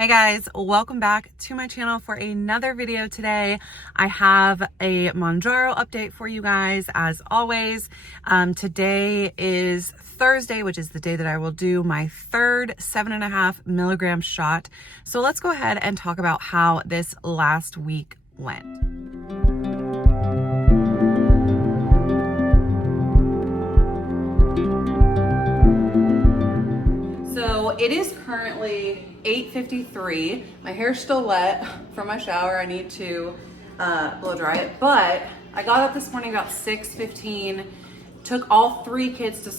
Hey guys, welcome back to my channel for another video today. I have a MOUNJARO update for you guys as always. Today is Thursday, which is the day that I will do my third 7.5 milligram shot. So let's go ahead and talk about how this last week went. So it is currently 8:53. My hair's still wet from my shower. I need to blow dry it, but I got up this morning about 6:15, took all three kids to,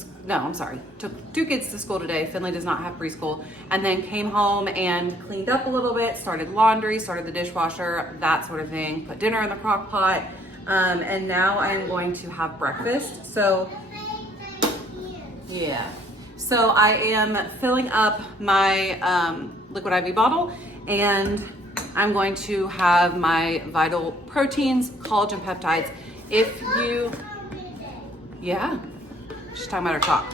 took two kids to school today. Finley does not have preschool, and then came home and cleaned up a little bit, started laundry, started the dishwasher, that sort of thing, put dinner in the crock pot, and now I'm going to have breakfast. So yeah. So I am filling up my liquid IV bottle, and I'm going to have my vital proteins, collagen peptides. If you, yeah, she's talking about her talk.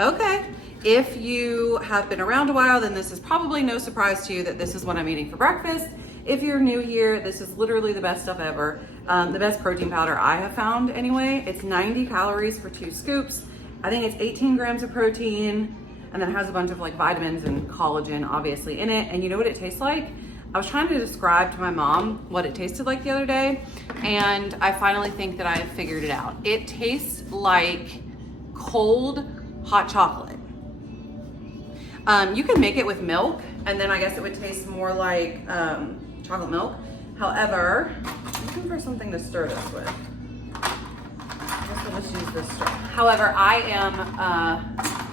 Okay, if you have been around a while, then this is probably no surprise to you that this is what I'm eating for breakfast. If you're new here, this is literally the best stuff ever. The best protein powder I have found anyway. It's 90 calories for 2 scoops. I think it's 18 grams of protein, and then it has a bunch of like vitamins and collagen obviously in it. And you know what it tastes like? I was trying to describe to my mom what it tasted like the other day, and I finally think that I figured it out. It tastes like cold hot chocolate. You can make it with milk, and then I guess it would taste more like chocolate milk. However, I'm looking for something to stir this with. Let's use this stir. However, I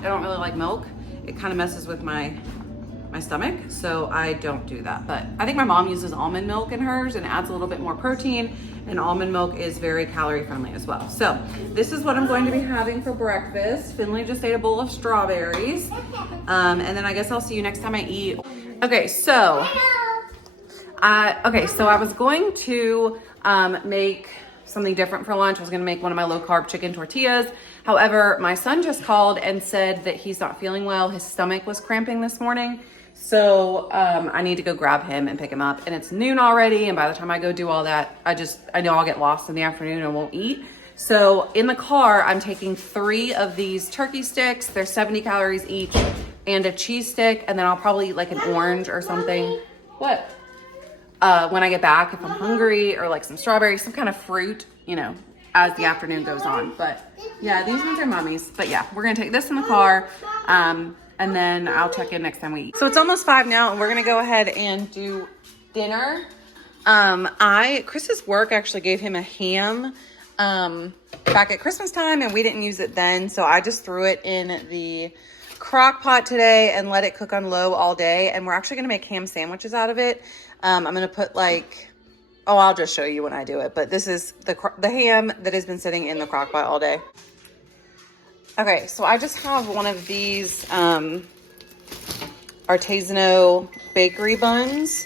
don't really like milk. It kind of messes with my stomach, so I don't do that. But I think my mom uses almond milk in hers, and it adds a little bit more protein, and almond milk is very calorie friendly as well. So this is what I'm going to be having for breakfast. Finley just ate a bowl of strawberries, and then I guess I'll see you next time I eat. Okay, so I was going to make something different for lunch. I was gonna make one of my low carb chicken tortillas. However, my son just called and said that he's not feeling well. His stomach was cramping this morning. So I need to go grab him and pick him up. And it's noon already. And by the time I go do all that, I know I'll get lost in the afternoon and won't eat. So in the car, I'm taking 3 of these turkey sticks. They're 70 calories each, and a cheese stick. And then I'll probably eat like an orange or something. What? When I get back, if I'm hungry, or like some strawberries, some kind of fruit, you know, as the afternoon goes on. But yeah, these ones are Mommy's. But yeah, we're gonna take this in the car, and then I'll check in next time we eat. So it's almost 5 now, and we're gonna go ahead and do dinner. Chris's work actually gave him a ham back at Christmas time, and we didn't use it then, so I just threw it in the crock pot today and let it cook on low all day. And we're actually gonna make ham sandwiches out of it. I'm gonna put like, I'll just show you when I do it, but this is the ham that has been sitting in the crock pot all day. Okay, so I just have one of these artisanal bakery buns,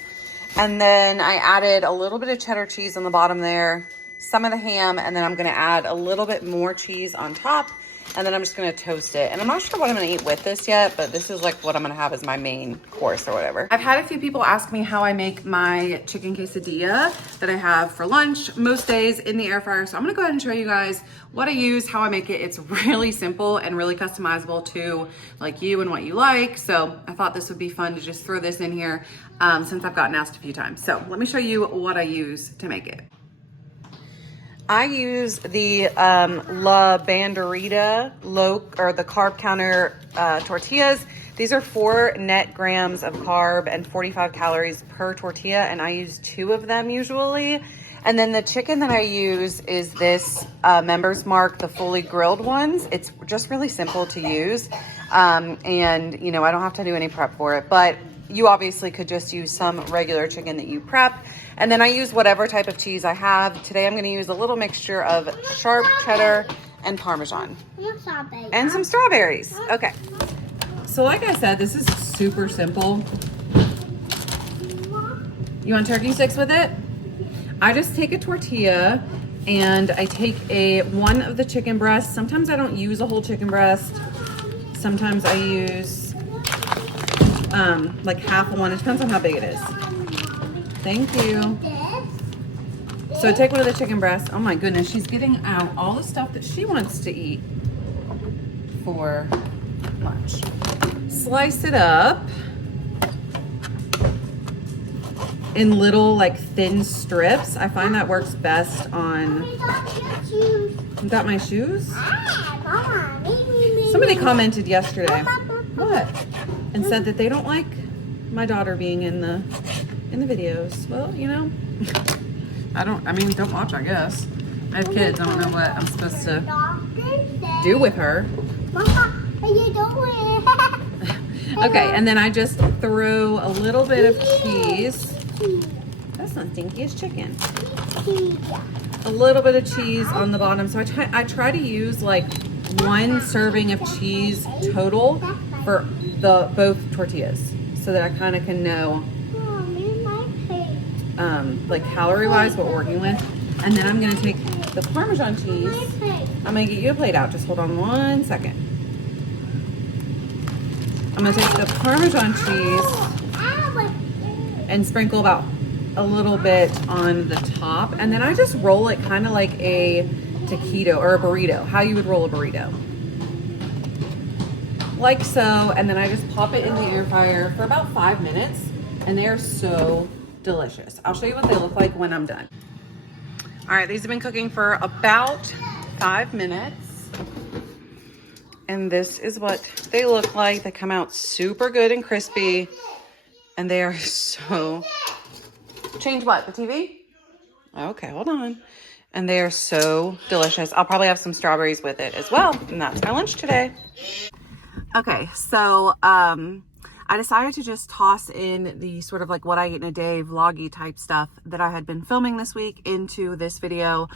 and then I added a little bit of cheddar cheese on the bottom there, some of the ham, and then I'm gonna add a little bit more cheese on top, and then I'm just gonna toast it. And I'm not sure what I'm gonna eat with this yet, but this is like what I'm gonna have as my main course or whatever. I've had a few people ask me how I make my chicken quesadilla that I have for lunch most days in the air fryer. So I'm gonna go ahead and show you guys what I use, how I make it. It's really simple and really customizable to like you and what you like. So I thought this would be fun to just throw this in here since I've gotten asked a few times. So let me show you what I use to make it. I use the La Banderita the carb counter tortillas. These are 4 net grams of carb and 45 calories per tortilla, and I use 2 of them usually. And then the chicken that I use is this Members Mark, the fully grilled ones. It's just really simple to use, and you know, I don't have to do any prep for it, but you obviously could just use some regular chicken that you prep. And then I use whatever type of cheese I have. Today I'm gonna use a little mixture of sharp cheddar and Parmesan. And some strawberries. Okay. So like I said, this is super simple. You want turkey sticks with it? I just take a tortilla and I take one of the chicken breasts. Sometimes I don't use a whole chicken breast. Sometimes I use like half of one. It depends on how big it is. Thank you. So take one of the chicken breasts. Oh my goodness, she's getting out all the stuff that she wants to eat for lunch. Slice it up in little like thin strips. I find that works best on... You got my shoes? Somebody commented yesterday. What? And said that they don't like my daughter being in the videos. Well, you know, don't watch, I guess. I have kids. I don't know what I'm supposed to do with her. Okay, and then I just threw a little bit of cheese. That's not stinky, it's chicken. A little bit of cheese on the bottom. So I try to use like 1 serving of cheese total for both tortillas, so that I kind of can know like calorie wise what we're working with. And then I'm going to take the Parmesan cheese. I'm going to get you a plate out. Just hold on 1 second. I'm going to take the Parmesan cheese and sprinkle about a little bit on the top, and then I just roll it kind of like a taquito or a burrito, how you would roll a burrito, like so. And then I just pop it in the air fryer for about 5 minutes, and they are so delicious. I'll show you what they look like when I'm done. All right, these have been cooking for about 5 minutes, and this is what they look like. They come out super good and crispy, and they are so... Change what? The TV? Okay, hold on. And they are so delicious. I'll probably have some strawberries with it as well. And that's my lunch today. Okay, so I decided to just toss in the sort of like what I eat in a day vloggy type stuff that I had been filming this week into this video.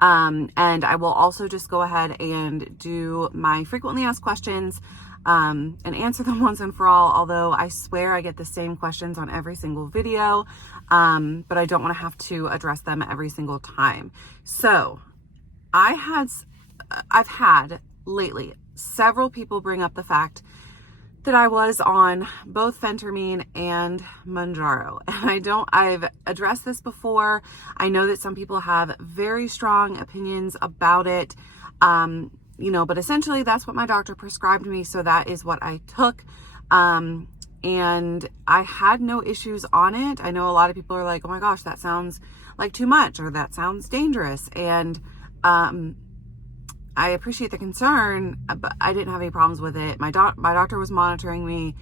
And I will also just go ahead and do my frequently asked questions and answer them once and for all, although I swear I get the same questions on every single video, but I don't want to have to address them every single time. So I've had lately several people bring up the fact that I was on both Phentermine and MOUNJARO, and I've addressed this before. I know that some people have very strong opinions about it, you know, but essentially that's what my doctor prescribed me, so that is what I took, and I had no issues on it. I know a lot of people are like, oh my gosh, that sounds like too much, or that sounds dangerous, and I appreciate the concern, but I didn't have any problems with it. My doctor was monitoring me,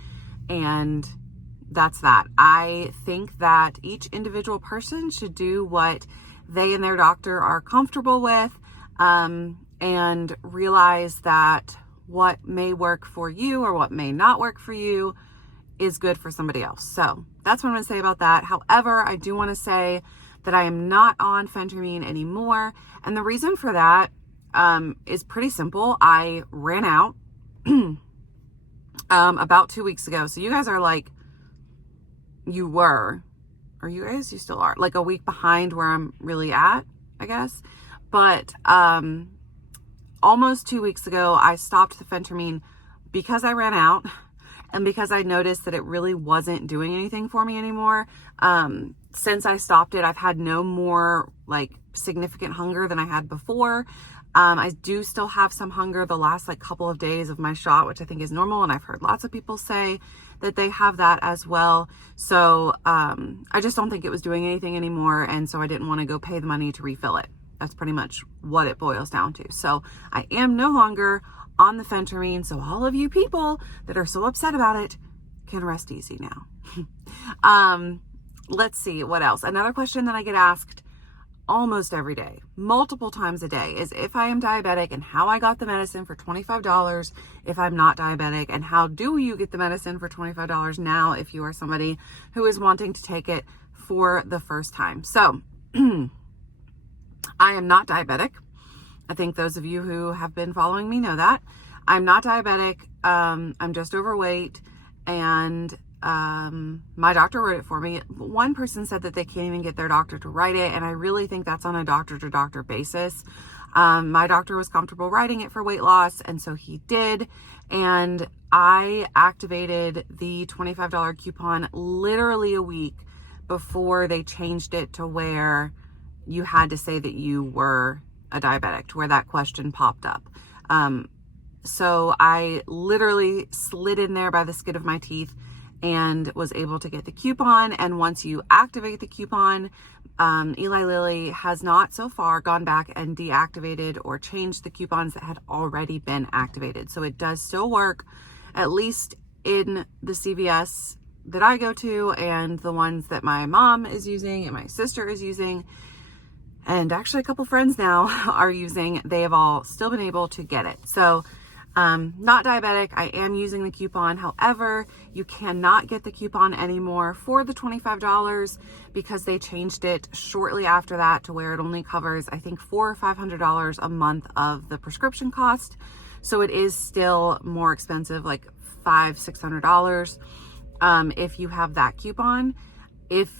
and that's that. I think that each individual person should do what they and their doctor are comfortable with, and realize that what may work for you or what may not work for you is good for somebody else. So that's what I'm going to say about that. However, I do want to say that I am not on Phentermine anymore, and the reason for that is pretty simple. I ran out about 2 weeks ago. So you guys are like, you still are like a week behind where I'm really at, I guess. But almost 2 weeks ago, I stopped the Phentermine because I ran out, and because I noticed that it really wasn't doing anything for me anymore. Since I stopped it, I've had no more like significant hunger than I had before. I do still have some hunger the last like couple of days of my shot, which I think is normal, and I've heard lots of people say that they have that as well. So I just don't think it was doing anything anymore, and so I didn't want to go pay the money to refill it. That's pretty much what it boils down to. So I am no longer on the Phentermine, so all of you people that are so upset about it can rest easy now. Let's see what else. Another question that I get asked almost every day, multiple times a day, is if I am diabetic and how I got the medicine for $25 if I'm not diabetic, and how do you get the medicine for $25 now if you are somebody who is wanting to take it for the first time. So I am not diabetic. I think those of you who have been following me know that. I'm not diabetic. I'm just overweight, and my doctor wrote it for me. One person said that they can't even get their doctor to write it, and I really think that's on a doctor-to-doctor basis. My doctor was comfortable writing it for weight loss, and so he did, and I activated the $25 coupon literally a week before they changed it to where you had to say that you were a diabetic, to where that question popped up. So I literally slid in there by the skin of my teeth and was able to get the coupon. And once you activate the coupon, Eli Lilly has not so far gone back and deactivated or changed the coupons that had already been activated. So it does still work, at least in the CVS that I go to and the ones that my mom is using and my sister is using. And actually a couple friends now are using. They have all still been able to get it. So not diabetic. I am using the coupon. However, you cannot get the coupon anymore for the $25 because they changed it shortly after that to where it only covers, I think, $400 or $500 a month of the prescription cost. So it is still more expensive, like $500-$600 if you have that coupon, if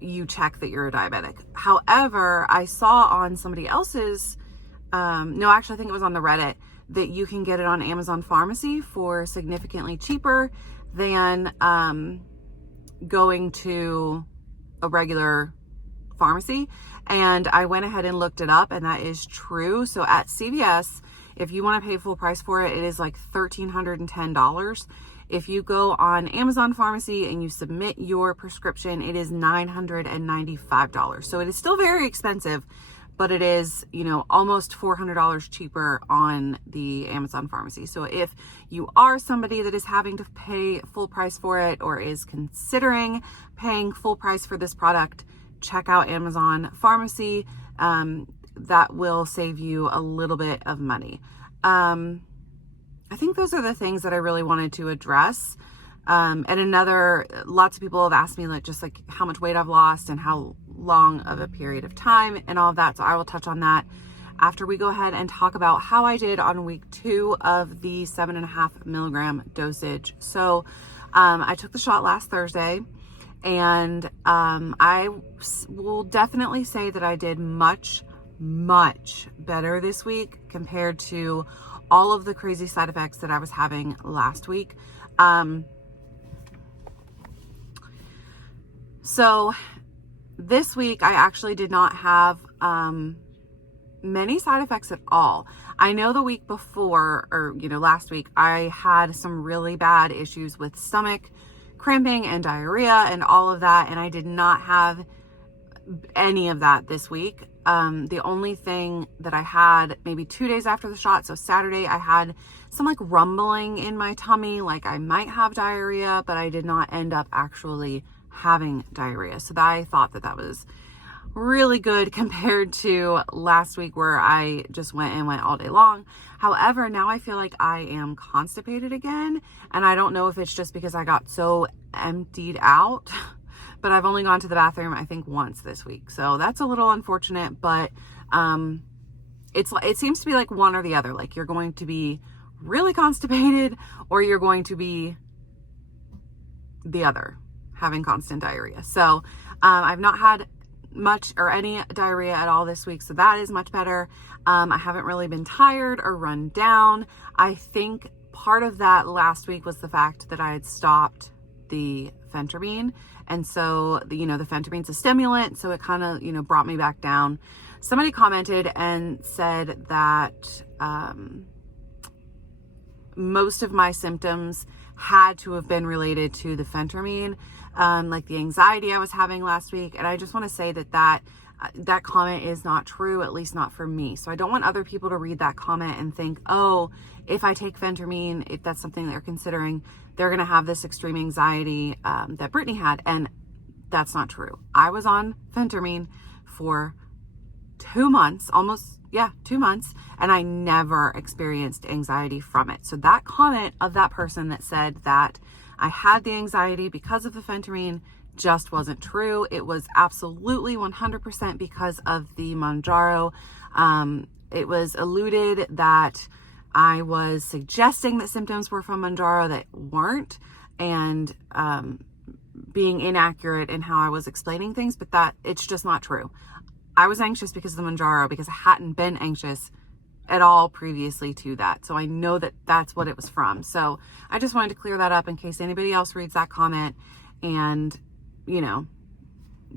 you check that you're a diabetic. However, I saw on somebody else's, no, actually I think it was on the Reddit, that you can get it on Amazon Pharmacy for significantly cheaper than going to a regular pharmacy. And I went ahead and looked it up, and that is true. So at CVS, if you want to pay full price for it, it is like $1,310. If you go on Amazon Pharmacy and you submit your prescription, it is $995. So it is still very expensive, but it is, you know, almost $400 cheaper on the Amazon Pharmacy. So if you are somebody that is having to pay full price for it or is considering paying full price for this product, check out Amazon Pharmacy. That will save you a little bit of money. I think those are the things that I really wanted to address. And lots of people have asked me just like how much weight I've lost and how long of a period of time and all of that. So I will touch on that after we go ahead and talk about how I did on week 2 of the 7.5 milligram dosage. So I took the shot last Thursday, and I will definitely say that I did much better this week compared to all of the crazy side effects that I was having last week. So this week I actually did not have many side effects at all. I know the week before, or last week, I had some really bad issues with stomach cramping and diarrhea and all of that, and I did not have any of that this week. The only thing that I had maybe 2 days after the shot, so Saturday, I had some like rumbling in my tummy, like I might have diarrhea, but I did not end up actually having diarrhea. So I thought that was really good compared to last week where I just went all day long. However, now I feel like I am constipated again, and I don't know if it's just because I got so emptied out, but I've only gone to the bathroom, I think, once this week. So that's a little unfortunate, but it seems to be like one or the other. Like you're going to be really constipated or you're going to be the other, having constant diarrhea. So I've not had much or any diarrhea at all this week, so that is much better. I haven't really been tired or run down. I think part of that last week was the fact that I had stopped the phentermine, and so the phentermine's a stimulant, so it kind of brought me back down. Somebody commented and said that most of my symptoms had to have been related to the phentermine, like the anxiety I was having last week. And I just want to say that comment is not true, at least not for me. So I don't want other people to read that comment and think, oh, if I take phentermine, if that's something they're considering, they're going to have this extreme anxiety that Brittany had. And that's not true. I was on phentermine for 2 months, 2 months, and I never experienced anxiety from it. So that comment of that person that said that I had the anxiety because of the phentermine just wasn't true. It was absolutely 100% because of the MOUNJARO. It was alluded that I was suggesting that symptoms were from MOUNJARO that weren't, and being inaccurate in how I was explaining things, but that it's just not true. I was anxious because of the MOUNJARO, because I hadn't been anxious at all previously to that. So I know that that's what it was from. So I just wanted to clear that up in case anybody else reads that comment and, you know,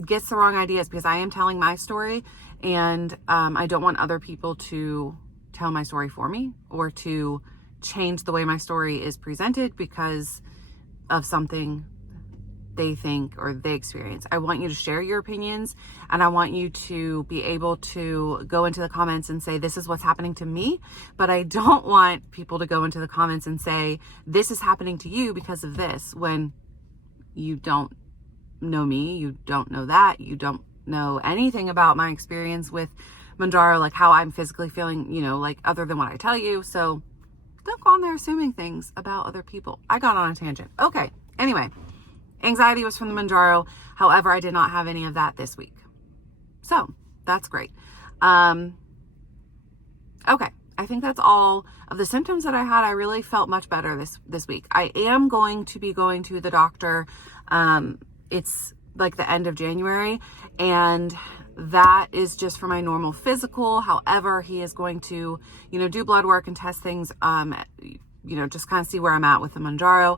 gets the wrong ideas, because I am telling my story, and I don't want other people to tell my story for me or to change the way my story is presented because of something they think or they experience. I want you to share your opinions, and I want you to be able to go into the comments and say, this is what's happening to me. But I don't want people to go into the comments and say, this is happening to you because of this, when you don't know me, you don't know that, you don't know anything about my experience with Mounjaro, like how I'm physically feeling, you know, like other than what I tell you. So don't go on there assuming things about other people. I got on a tangent. Okay. Anyway, anxiety was from the Mounjaro. However, I did not have any of that this week. So that's great. Okay. I think that's all of the symptoms that I had. I really felt much better this week. I am going to be going to the doctor. It's like the end of January, and that is just for my normal physical. However, he is going to, you know, do blood work and test things, you know, just kind of see where I'm at with the Mounjaro.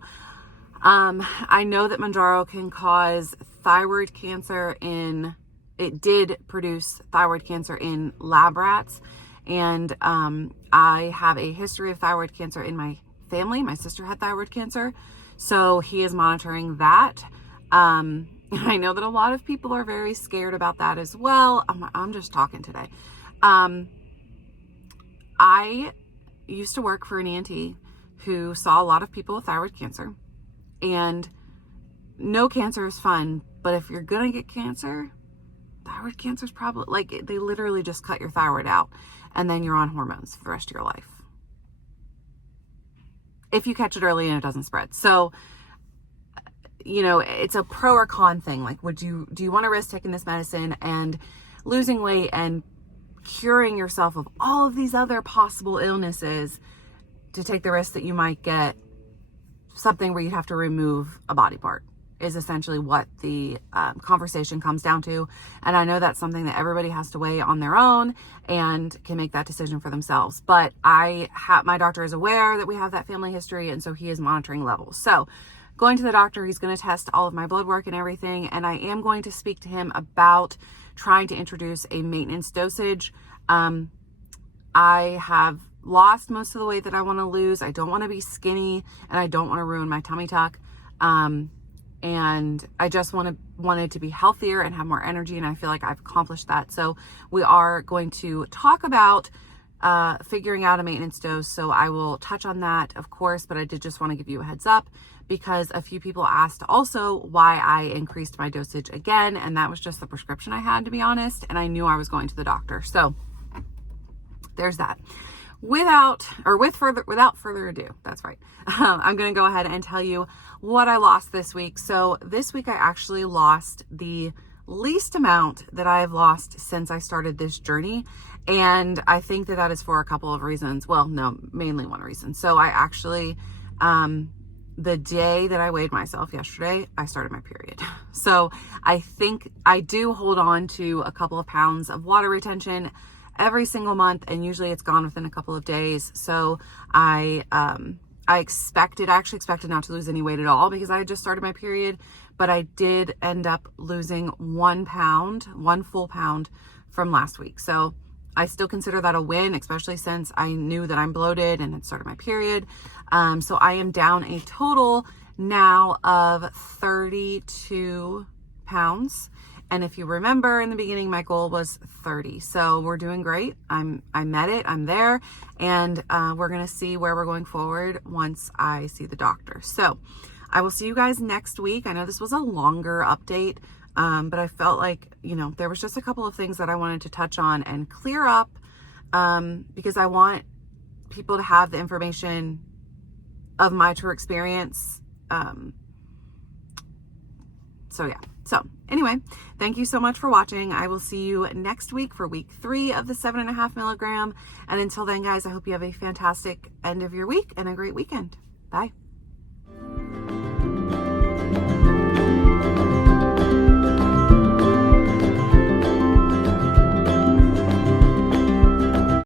I know that Mounjaro can cause thyroid cancer it did produce thyroid cancer in lab rats. And, I have a history of thyroid cancer in my family. My sister had thyroid cancer, so he is monitoring that. I know that a lot of people are very scared about that as well. I'm just talking today. I used to work for an ENT who saw a lot of people with thyroid cancer, and no cancer is fun, but if you're gonna get cancer, thyroid cancer is probably, like, they literally just cut your thyroid out and then you're on hormones for the rest of your life, if you catch it early and it doesn't spread. So, you know, it's a pro or con thing. Like, do you want to risk taking this medicine and losing weight and curing yourself of all of these other possible illnesses to take the risk that you might get something where you'd have to remove a body part, is essentially what the conversation comes down to. And I know that's something that everybody has to weigh on their own and can make that decision for themselves. But my doctor is aware that we have that family history, and so he is monitoring levels. So going to the doctor, he's going to test all of my blood work and everything. And I am going to speak to him about trying to introduce a maintenance dosage. I have lost most of the weight that I want to lose. I don't want to be skinny, and I don't want to ruin my tummy tuck. And I just wanted to be healthier and have more energy. And I feel like I've accomplished that. So we are going to talk about figuring out a maintenance dose. So I will touch on that, of course, but I did just want to give you a heads up, because a few people asked also why I increased my dosage again. And that was just the prescription I had, to be honest. And I knew I was going to the doctor. So there's that. Without further ado, that's right. I'm going to go ahead and tell you what I lost this week. So this week I actually lost the least amount that I've lost since I started this journey. And I think that is for a couple of reasons. Well, no, mainly one reason. So I actually, the day that I weighed myself yesterday, I started my period. So I think I do hold on to a couple of pounds of water retention every single month, and usually it's gone within a couple of days. So I actually expected not to lose any weight at all, because I had just started my period, but I did end up losing 1 full pound from last week. So I still consider that a win, especially since I knew that I'm bloated and had started my period. So I am down a total now of 32 pounds. And if you remember in the beginning, my goal was 30. So we're doing great. I met it. I'm there. And we're going to see where we're going forward once I see the doctor. So I will see you guys next week. I know this was a longer update, but I felt like, you know, there was just a couple of things that I wanted to touch on and clear up, because I want people to have the information of my true experience. So yeah. So anyway, thank you so much for watching. I will see you next week for week 3 of the 7.5 milligram. And until then, guys, I hope you have a fantastic end of your week and a great weekend. Bye.